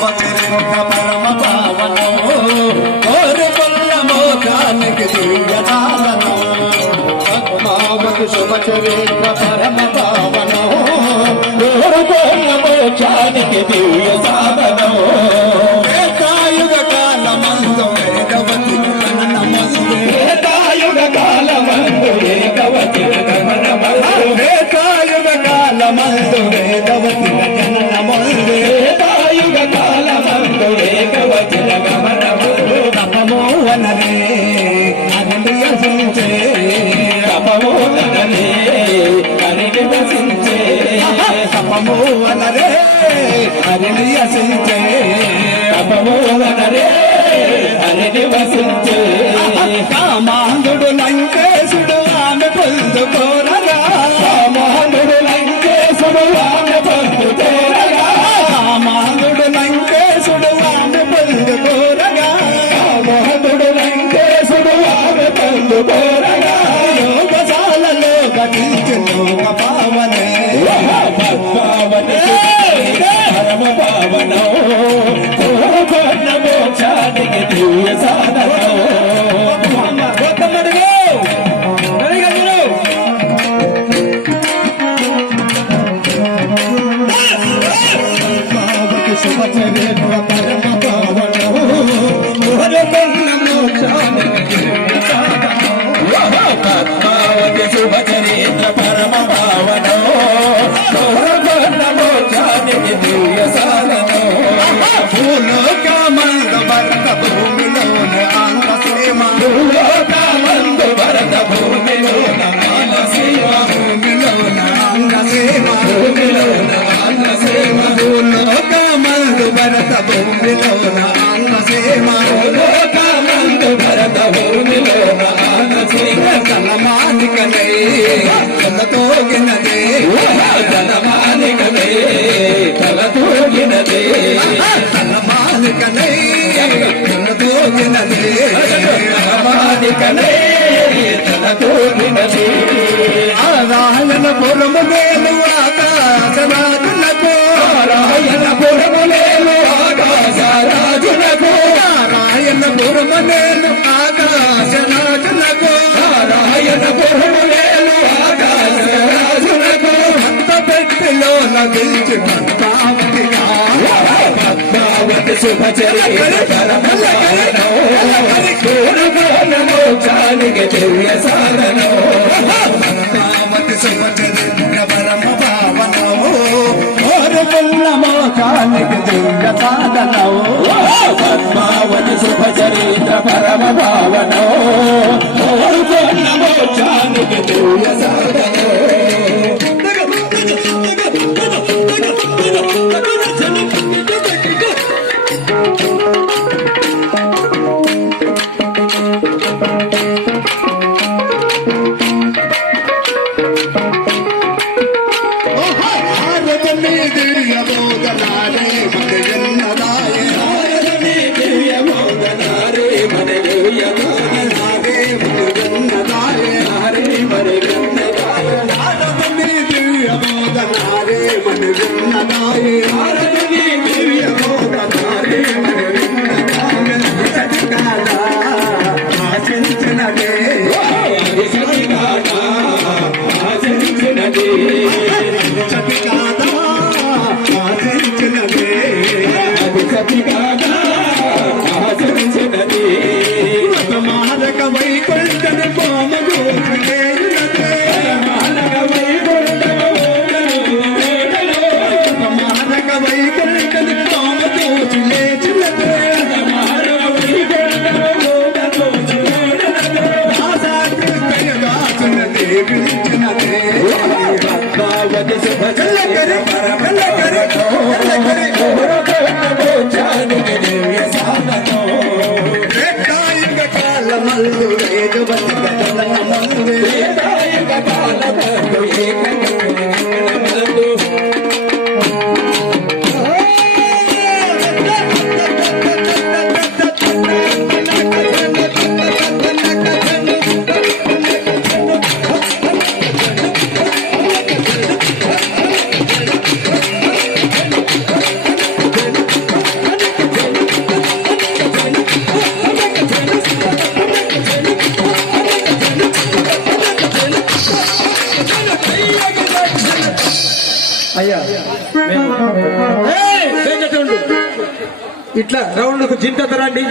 శుభచరిత్ర పరమ పావనం కోరుకున్న మోక్షానికి దివ్య సాధనం పద్మావతి శుభచరిత్ర పరమ పావనం కోరుకున్న మోక్షానికి దివ్య సాధనం త్రేతాయుగ కాలమందు వేదవతి గణనమందు త్రేతాయుగ కాలమందు వేదవతి గణనమందు త్రేతాయుగ కాలమందు వేదవతి గణనమందు త్రేతాయుగ కాలమందు వేదవతి గణనమందు తపమోవనరే అగ్ని వసించే తపమోవనరే అగ్ని వసించే తపమోవనరే అగ్ని వసించే తపమోవనరే అగ్ని వసించే కామాంధుడు లంకేశుడు ఆమె పొందుకోరగా కామాంధుడు లంకేశుడు ఆమె పొందుకోరగా కామాంధుడు లంకేశుడు ఆమె పొందుకోరగా కామాంధుడు లంకేశుడు ఆమె పొందుకోరగా యోగశాలలో గతించు లోక పావనే పద్మావతి పరమ పావనం కోరుకున్న మోక్షానికి దివ్య సాధనం శుభచరిత్ర పరమ పావనం కోరుకున్న మోక్షానికి పద్మావతి శుభచరిత్ర పరమ పావనం కోరుకున్న మోక్షానికి దివ్య సాధనం భూలోకమందు భరత భూమిలోన ఆంగసీమ భూలోకమందు భరత భూమిలోన ఆంగసీమ భూమిలోన ఆంగసీమ భూమిలోన ఆంగసీమ భూలోకమందు భరత భూమిలోన ఆంగసీమ భూలోకమందు భరత భూమిలోన ఆంగసీమ జనమానికనై తలతోగినదే జనమానికనై తలతోగినదే జనమానికనై తలతోగినదే జనమానికనై తలతోగినదే నారాయణ పురము మేలు ఆకాశరాజులకు నారాయణ పురము మేలు ఆకాశరాజులకు నారాయణ పురము మేలు ఆకాశరాజులకు నారాయణ పురము మేలు ఆకాశరాజులకు భక్త పెట్టిలో నగిల్చి పద్మావతిగా పద్మావతి శుభచరిత్ర పరమ పావనం కోరుకున్న మోక్షానికి దివ్య సాధనం పద్మావతి శుభచరిత్ర పరమ పావనం కోరుకున్న మోక్షానికి దివ్య సాధనం పద్మావతి శుభచరిత్ర పరమ పావనం కోరుకున్న మోక్షానికి దివ్య సాధనం అయ్యా ఇట్లా రౌండ్ కు జింత రండి